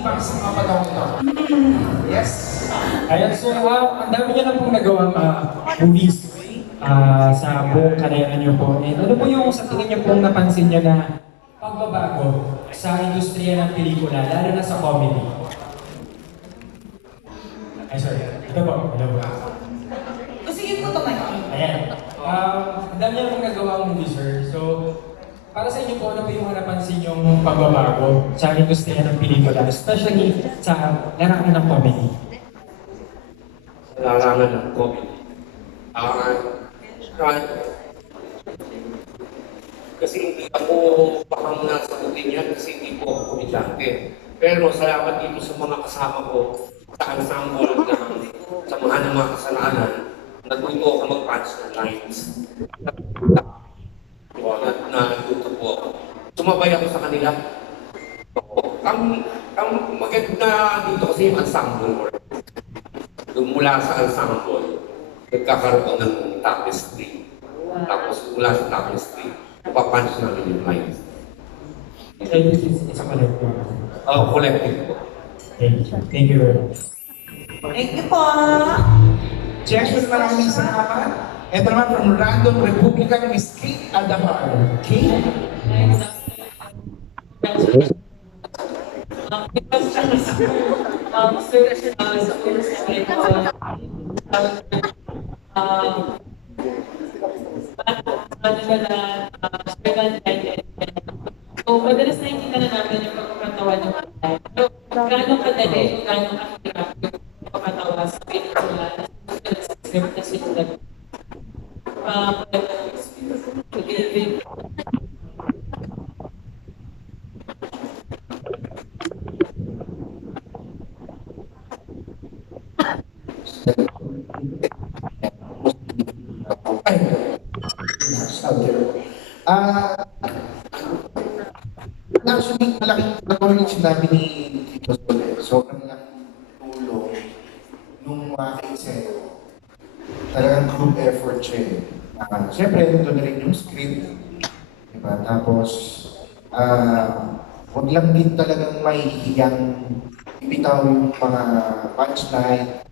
para sa mga panahon ito? Yes. Ayan, so ang dami niya na pong nagawang movies sa buong karera niyo po. And ano po yung sa tingin niyo pong napansin niyo na pagbabago sa industriya ng pelikula, lalo na sa comedy? Ay, sorry. Ito po. Hello po. Sige po ito, Mike. Ayan. Ang dami niya na pong nagawang movies, sir. So, para sa inyo po, ano po yung napansin yung pagbabago sa industriya ng pelikula, especially sa larangan ng comedy? Larangan ng comedy. Kasi hindi ako pakang nasagutin yan kasi hindi po ako komedyante. Pero salamat dito sa mga kasama ko sa ensemble ng samahan ng mga kasalanan, natuto ako mag-punch ng lines. Natuto po ako. Sumabay ako sa kanila. Ang maganda dito kasi yung ensemble work. Mula sa ensemble, nagkakaroon ng tapestry. Tapos mula sa tapestry, napapunch namin yung lines. It's a collective. Collective po. Thank you very much. Thank you po. Cheers, maraming salamat. Ito naman from Random Republican, Miss Kate Adamar. Kate? So, madalas nakikita na namin yung pagkakatawa ng mga. Pero, gano'ng kadali, gano'ng kahirap yung pagkakatawa sa pelikula, sa script na sinulat. Actually, malaking tulong yung sinabi ni Tito Soler. Sobrang laking tulong nung aking set. Talagang group effort siya eh. Siyempre, ito na rin yung script. Diba? Tapos, huwag lang din talagang mahihiyang ibitaw yung mga punchline.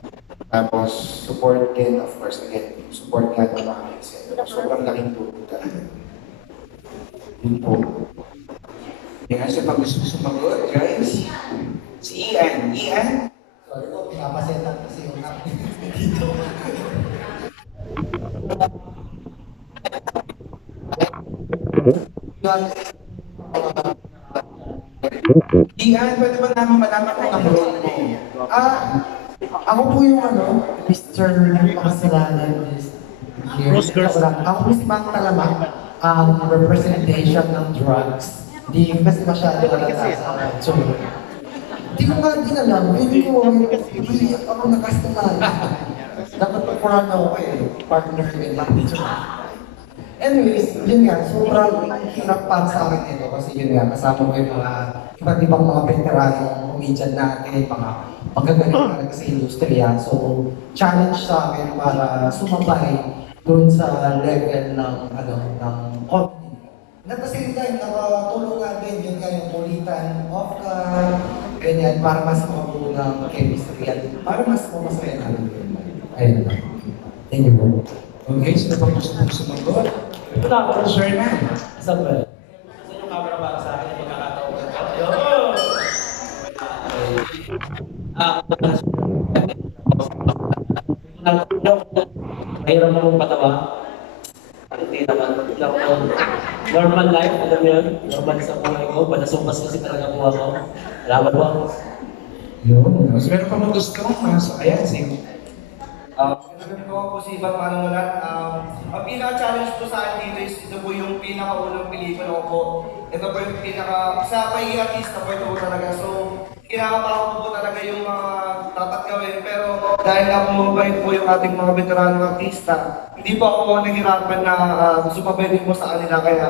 Tapos, support din, of course, again, support nga ng mga set. Sobrang laking tulong talaga. Yun po. Yan siya pag gusto sumagot, guys. Si Ian. Ian? Sorry po, pinapasetan kasi yung dito. Ian, pwede ba namin malaman kung ang role mo? Ako po yung Mr. Makasalanan is here. Ako po si Mang Talama, ang representation ng drugs. Di kasi masyado halata sa akin. So, di ko nga din alam, hindi ako nakastaman. Dapat pag-front ako partner with manager. Anyways, yun nga, sobrang hirap para sa akin ito kasi yun nga, kasama ko yung mga iba't ibang mga veteranong comedian natin, mga magagaling talaga sa industriya. So, challenge sa akin para sumabay doon sa level ng comedy. At the same time, nakatulong natin yun nga yung kulitan, off-cam, ganyan, para mas makabuo ng chemistry at para mas masaya natin yun. Ayun lang. Thank you bro. Okay, sino pa gusto mong sumagot? Ito na ako. Sure na. Saan ba? Saan yung camera para sa akin yung magkakataon ko? Mahirap na mong patawa. Hindi naman. Normal life, alam mo yun? Normal sa buhay ko. Banasukas kasi talaga buha ko. Alaman mo ako. Yun. So, meron pa mong gusto mong so, ayan, sige. Sabi ko po si Ivan Manamulan. Ang pinaka-challenge po sa akin dito is ito po yung pinaka-unang pelikula ko po. Ito po yung sa pag-i-artista po ito po talaga. So, kinakabahan ko po talaga yung mga dapat gawin. Pero dahil nga pumabait po yung ating mga veteranong artista, hindi po ako nahihirapan na sumabay din po sa kanila. Kaya,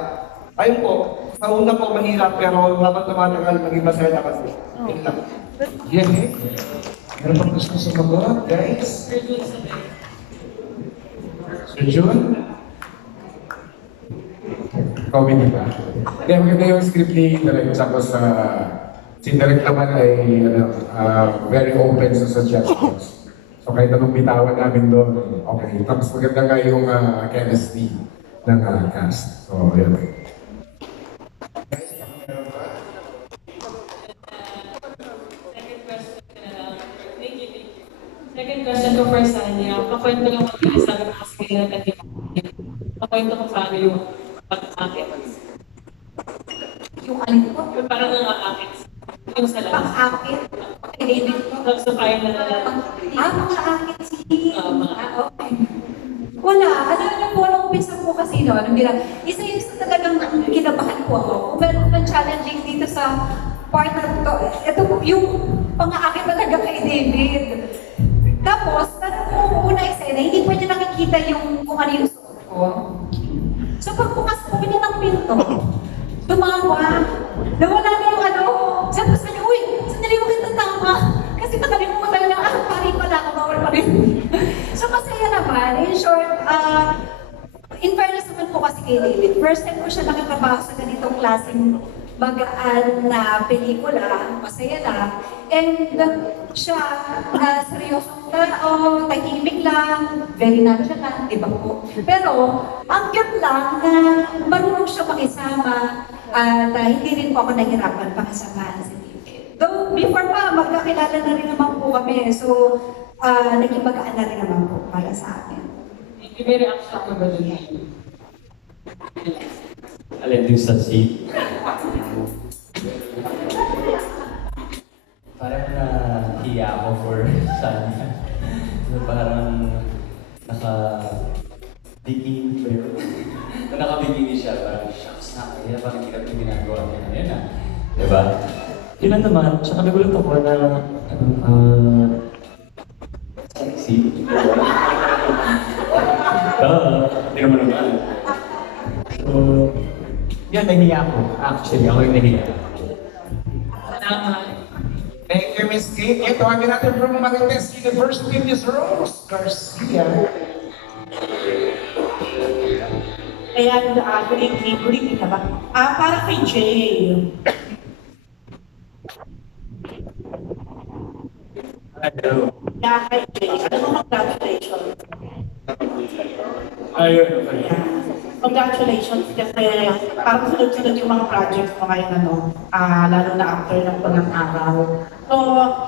ayun po, sa una po mahirap pero habang tumatagal, maging masaya na kasi. Yun lang. Yan eh. Meron pang gusto sumagot, guys? Sir Jun? Comedy ba? Hindi, maganda yung script ni Direk tapos Si Derek naman ay very open sa suggestions. So kahit anong bitawan namin doon, okay. Tapos maganda nga yung chemistry ng cast. So, yun. Second question na lang. Thank you. Second question ko for Sanya. Pakwento lang ako yung sabi ko kasi kanina kanina. Pakwento ko paano yung pag-akit. Yung alin ko, Yung parang nang-akit. Yung sa labas. pang-akit, kay David ko. Tapos sa fire na Mga akit si... Tama. Okay. Wala. Alam niyo po, nung umpisa po kasi no, nung isa yung sa talagang kinabahan po ako. Kung meron ng challenging dito sa part na to, ito po yung pang-aakit talaga kay David. Tapos, parang una eksena, hindi pa niya nakikita yung kung ano yung suot ko. So pagbukas po niya ng pinto, tumawa, nawala na yung ano, sabi ko sa kanya, uy, sandali mo kita tama. Kasi nakalimutan na, pari pala ako, bawal pa rin. So masaya naman, in short, in fairness naman po kasi kay David, first time ko siya nakakabaho sa ganitong klaseng magaan na pelikula, masaya lang. And siya, seryosong tao, tahimik lang, very nonchalant, di ba po? Pero, ang cute lang na marunong siya makisama at hindi rin po ako nahirapan pakisamaan si David. Though, before pa, magkakilala na rin naman po kami. So, naging magaan na rin naman po para sa akin. may reaction ka ba dun? Alin din sa seat. Parang nahiya ako for Sanya. So parang naka-bikini ba yun? Kung naka-bikini siya, parang shucks na kaya parang hirap yung ginagawa niya ngayon ah. Diba? Yun lang naman, tsaka nagulat ako na sexy. Hindi naman naman. So, yan, nahiya ako. Actually, ako yung nahiya. Salamat. Thank you, Miss Kate. Ito, tawagin natin from Marites University, Miss Rose Garcia. Kaya good evening na ba? Para kay Jay. Hello. Yeah, kay Jay. Congratulations. Ayun, okay. Congratulations kasi parang sunod-sunod yung mga projects mo ngayon, lalo na after ng pulang araw. So,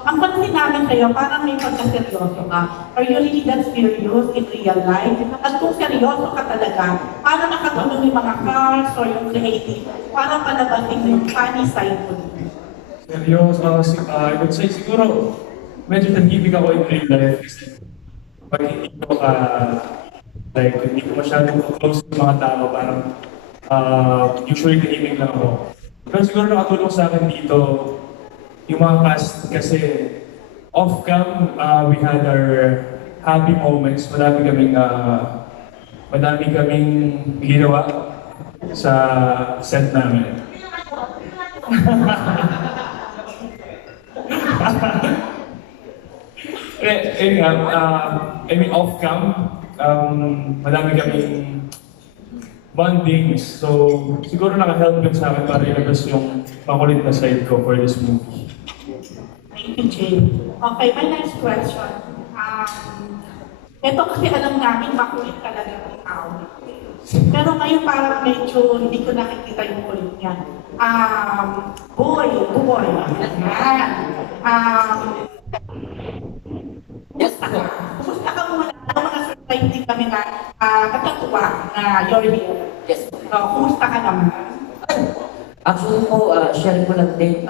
ang pansin namin kayo, parang may pagkaseryoso ka. Are you really that serious in real life? At kung seryoso ka talaga, paano nakatulong yung mga cars or yung creative? Parang palabasin yung funny side mo. Seryoso, I would say siguro medyo tahimik ako in real life kasi pag hindi ko hindi ko masyadong close sa mga tao, parang usually tahimik lang ako. Pero siguro nakatulong sa akin dito yung mga cast kasi off-cam, we had our happy moments. Madami kaming ginawa sa set namin. I mean off-cam, madami kaming bondings. So, siguro naka-help yun sa akin para ilabas yung makulit na side ko for this movie. Thank you, Jay. Okay, my next question. Ito kasi alam namin makulit talaga ang tao. Pero ngayon parang medyo hindi ko nakikita yung kulit niya. Boy. Kumusta ka muna? Mga surprise din kami na katatuwa na you're here. Yes. Kumusta ka naman? Actually po, share ko lang din,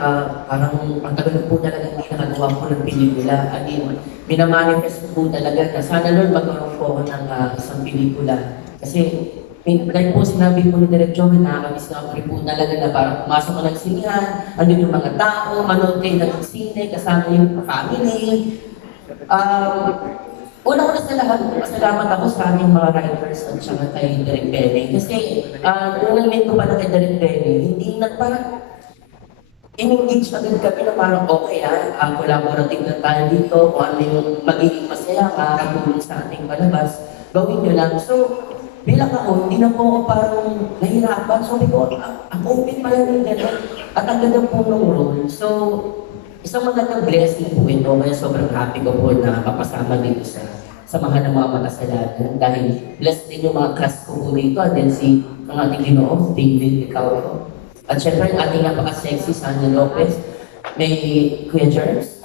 parang ang tagal po talaga hindi nakagawa po ng pelikula. I mean, minamanifest po talaga na sana Lord magkaroon po ako ng isang pelikula. Kasi, dahil po sinabi po ni Direk Joel, nakakamiss na po talaga na parang pumasok ka ng sinihan, andun yung mga tao, manood kayo ng sine, kasama yung family. Una-una sa lahat, pasalamat ako sa aming mga writers at saka kay Direk Benny. Kasi nung nag-meet ko pa na kay Direk Benny, hindi na parang in-engage agad kami na parang okay collaborative na tayo dito, kung ano yung magiging masaya, makakatulong sa ating palabas, gawin nyo lang. So, bilang ako, hindi na po ako parang nahirapan. So, sabi ko, ang open pala ng gano'n. At ang ganda po ng role. So, isang magandang blessing po ito. Kaya sobrang happy ko po na mapasama dito sa samahan ng mga makasalanan. Dahil blessed din yung mga class ko po dito. And then si ang ating Ginoo, David, ikaw po. At syempre, ang ating napaka-sexy, Sanya Lopez. May Kuya Jerms.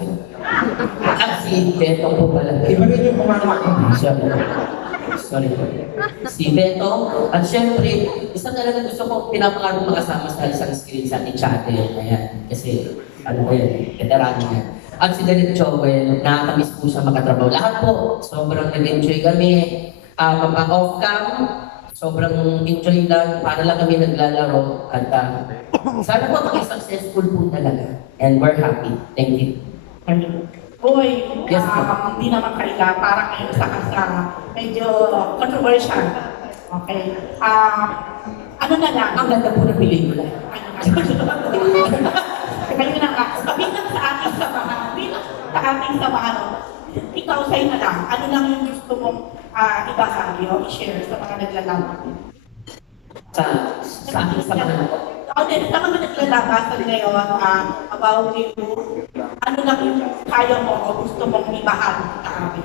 At si Beto po pala. Iba rin yung pumama. Sorry po. Si Beto. At syempre, isang talaga gusto ko pinapangarap makasama sa isang screen sa ating channel. Ayan. Kasi, ano ko yan, veterano yan. At si Derek Joel, nakakamiss po siya makatrabaho. Lahat po, sobrang nag-enjoy kami. Off-cam, sobrang enjoy lang. Para lang kami naglalaro. At sana po maging successful po talaga. And we're happy. Thank you. Uy, Yes, hindi naman kaila, parang ngayon sa medyo controversial. Okay. Ano na lang? Ang ganda po ng pelikula. Kayo na nga, bilang sa ating samahan, ikaw sa'yo na lang, ano lang yung gusto mong ibahagi o i-share sa mga naglalaban? Sa aking samahan po. Sa mga naglalaban ngayon about you, ano lang yung kaya mo o gusto mong ibahagi sa amin?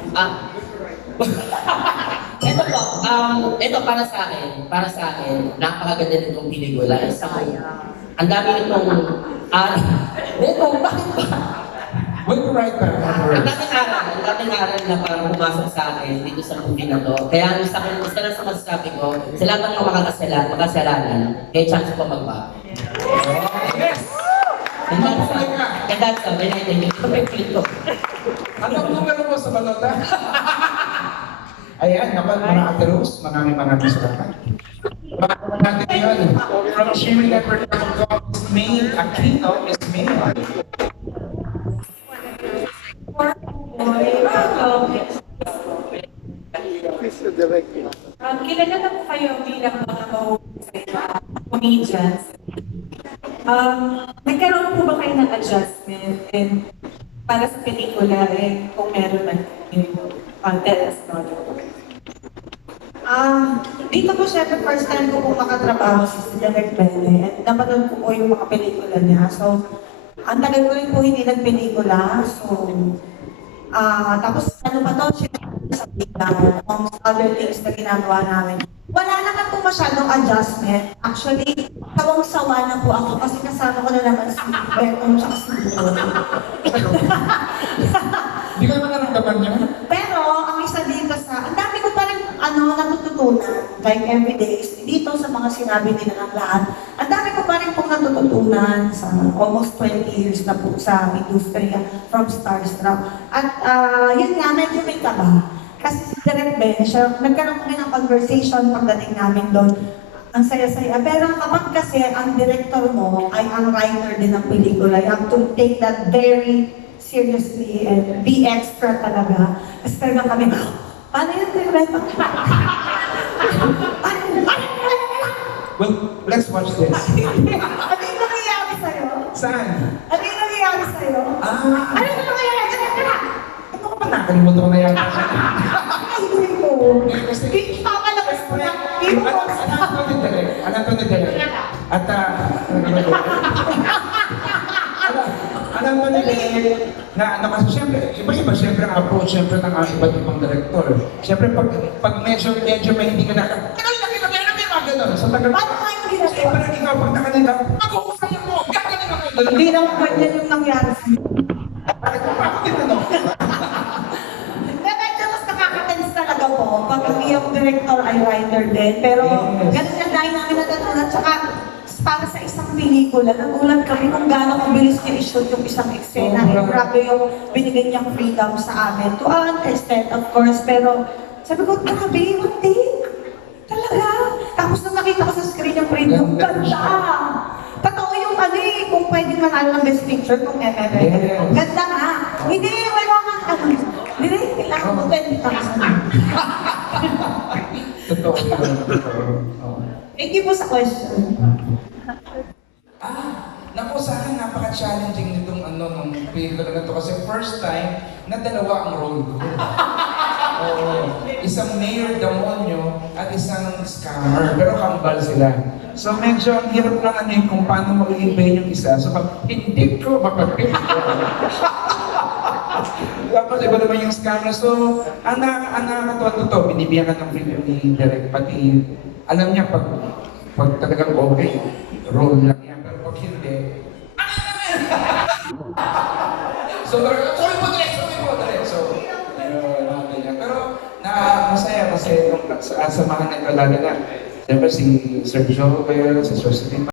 Ito po, ito para sa akin, napakaganda nitong pelikula. Ang dami nitong, bakit ba? We'll write back. Ang daming aral na parang pumasok sa akin dito sa movie na to. Kaya ang isa lang sa masasabi ko, sa lahat ng mga makasalanan, may chance po magbago. Yes! And that's all, when I tell you, ito may clip ko. Anong numero mo sa balota? Ayan, naman mga Ate Rose, maraming salamat. Bago natin yun, from Sharing Network Miss May Aquino, Miss May. Kilala na po kayo bilang mga comedians. Nagkaroon po ba kayo ng adjustment and para sa pelikula kung meron man tell us about it? Dito po syempre first time ko po makatrabaho si Derek Bene at napanood ko po yung mga pelikula niya. So, ang tagal ko rin po hindi nagpelikula. So, tapos ano pa to, sa amongst other things na ginagawa namin. Wala naman po masyadong adjustment. Actually, sawang-sawa na po ako kasi kasama ko na naman si Bertong tsaka si Buto. Hindi ko naman naramdaman niya. Pero, ang isa dito ang dami ko pa rin natututunan. Like everyday, dito sa mga sinabi nila ng lahat, ang dami ko pa rin pong natututunan sa almost 20 years na po sa industriya from Starstruck. At yun nga, medyo may kaba. Kasi si Direk Ben, nagkaroon kami ng conversation pagdating namin doon. Ang saya-saya. Pero kapag kasi ang director mo ay ang writer din ng pelikula, you have to take that very seriously and be extra talaga. Kasi talaga kami, paano yun, Direk? Well, let's watch this. Ano yung nangyayari sa'yo? Saan? Ano yung nangyayari sa'yo? Ano yung nangyayari? Ano ka ba nakalimutan ko na yan? Ay, hindi ko. Kasi, Ipakalabas mo na. alam ko ni Derek. At, alam mo ni Derek na kasi siyempre, iba-iba siyempre ang approach siyempre ng iba't ibang director. Siyempre, pag medyo may hindi ka gano'n. Sa tagal Paano nga yung ginagawa? siyempre, ikaw, pag nakanila, mag-uusap mo, gagaling ako. Hindi naman ganyan yung nangyari sa'yo. Bakit mo pa ako tinanong? Medyo mas nakaka-tense talaga po pag ang iyong director ay writer din. Pero ganun na dahil namin natutunan. Tsaka para sa isang pelikula, nagulat kami kung gaano kabilis niya i-shoot yung isang eksena. Eh, grabe yung binigay niyang freedom sa amin. To untested, of course. Pero sabi ko, grabe, one take. Talaga. Tapos nung nakita ko sa screen yung freedom, ganda. Totoo yung kung pwedeng manalo ng best picture kung MMM. Ganda nga. Hindi, wala kang Hindi, kailangan mo 20,000. Totoo yun. Thank you po sa question. Naku, sa akin napaka-challenging nitong nung pelikula na to kasi first time na dalawa ang role ko. isang mayor demonyo at isang scammer, pero kambal sila. So medyo ang hirap lang ano yung kung paano mag-i-pay yung isa. So pag hindi ko mapag-pay tapos iba naman yung scammer. So ang nakakatawa totoo, binibigyan ka ng freedom ni Direk. Pati alam niya pag talagang okay, roll lang yan. Pero pag hindi, so sorry po Direk. So, ayun, ganyan. Pero masaya kasi nung samahan ng talaga na. Siyempre si Sir Joel, si Sir Celine,